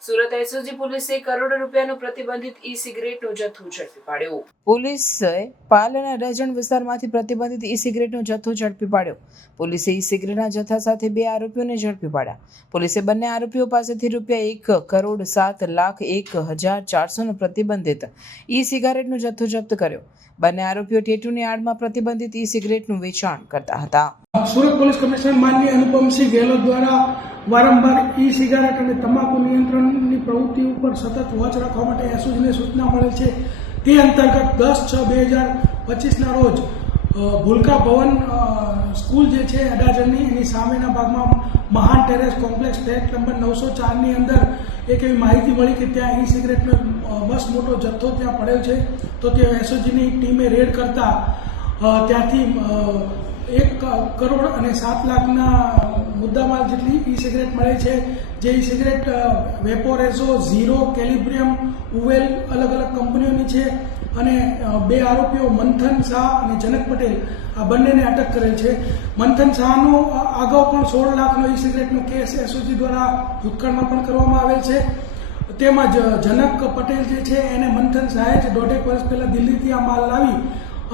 So Surat SOG પોલીસે કરોડો રૂપિયાનો પ્રતિબંધિત ઈ સિગરેટનો જથ્થો ઝડપી પાડ્યો. પોલીસે પાલના રજણ વિસ્તારમાંથી પ્રતિબંધિત ઈ સિગરેટનો જથ્થો ઝડપી પાડ્યો. પોલીસે ઈ સિગરેટના જથ્થા સાથે બે આરોપીઓને ઝડપી પાડ્યા. પોલીસે બંને આરોપીઓ પાસેથી રૂપિયા એક કરોડ સાત લાખ એક હજાર ચારસોનો પ્રતિબંધિત ઈ સિગારેટનો જથ્થો જપ્ત કર્યો. બંને આરોપીઓ ટેટુની આડમાં પ્રતિબંધિત ઈ સિગરેટનું વેચાણ કરતા હતા. સુરત પોલીસ કમિશનર માનની અનુપમસિંહ ગેહલોત દ્વારા વારંવાર ઈ સિગારેટ અને તમાકુ નિયંત્રણની પ્રવૃત્તિ ઉપર સતત વોચ રાખવા માટે એસઓજીને સૂચના મળે છે. તે અંતર્ગત દસ છ બે હજાર પચીસના રોજ ભૂલકા ભવન સ્કૂલ જે છે, અડાજણની, એની સામેના ભાગમાં મહાન ટેરેસ કોમ્પ્લેક્સ ફ્લેટ નંબર નવસો ચારની અંદર એક એવી માહિતી મળી કે ત્યાં ઈ સિગરેટનો બસ મોટો જથ્થો ત્યાં પડ્યો છે. તો તે એસઓજીની ટીમે રેડ કરતા ત્યાંથી એક કરોડ અને સાત લાખના મુદ્દામાલ જેટલી ઈ સિગરેટ મળે છે. જે ઈ સિગરેટ વેપોરેઝો ઝીરો કેલિબ્રિયમ ઉવેલ અલગ અલગ કંપનીઓની છે અને બે આરોપીઓ મંથન શાહ અને જનક પટેલ આ બંનેને અટક કરેલ છે. મંથન શાહનો અગાઉ પણ સોળ લાખનો ઈ સિગરેટનો કેસ એસઓજી દ્વારા ભૂતકાળમાં પણ કરવામાં આવેલ છે. તેમજ જનક પટેલ જે છે એને મંથન શાહે જ દોઢેક વર્ષ પહેલાં દિલ્હીથી આ માલ લાવી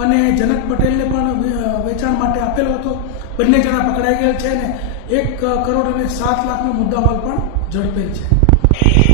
અને જનક પટેલને પણ વેચાણ માટે આપેલો હતો. બંને જણા પકડાઈ ગયેલ છે અને એક કરોડ અને સાત લાખનો મુદ્દામાલ પણ ઝડપેલ છે.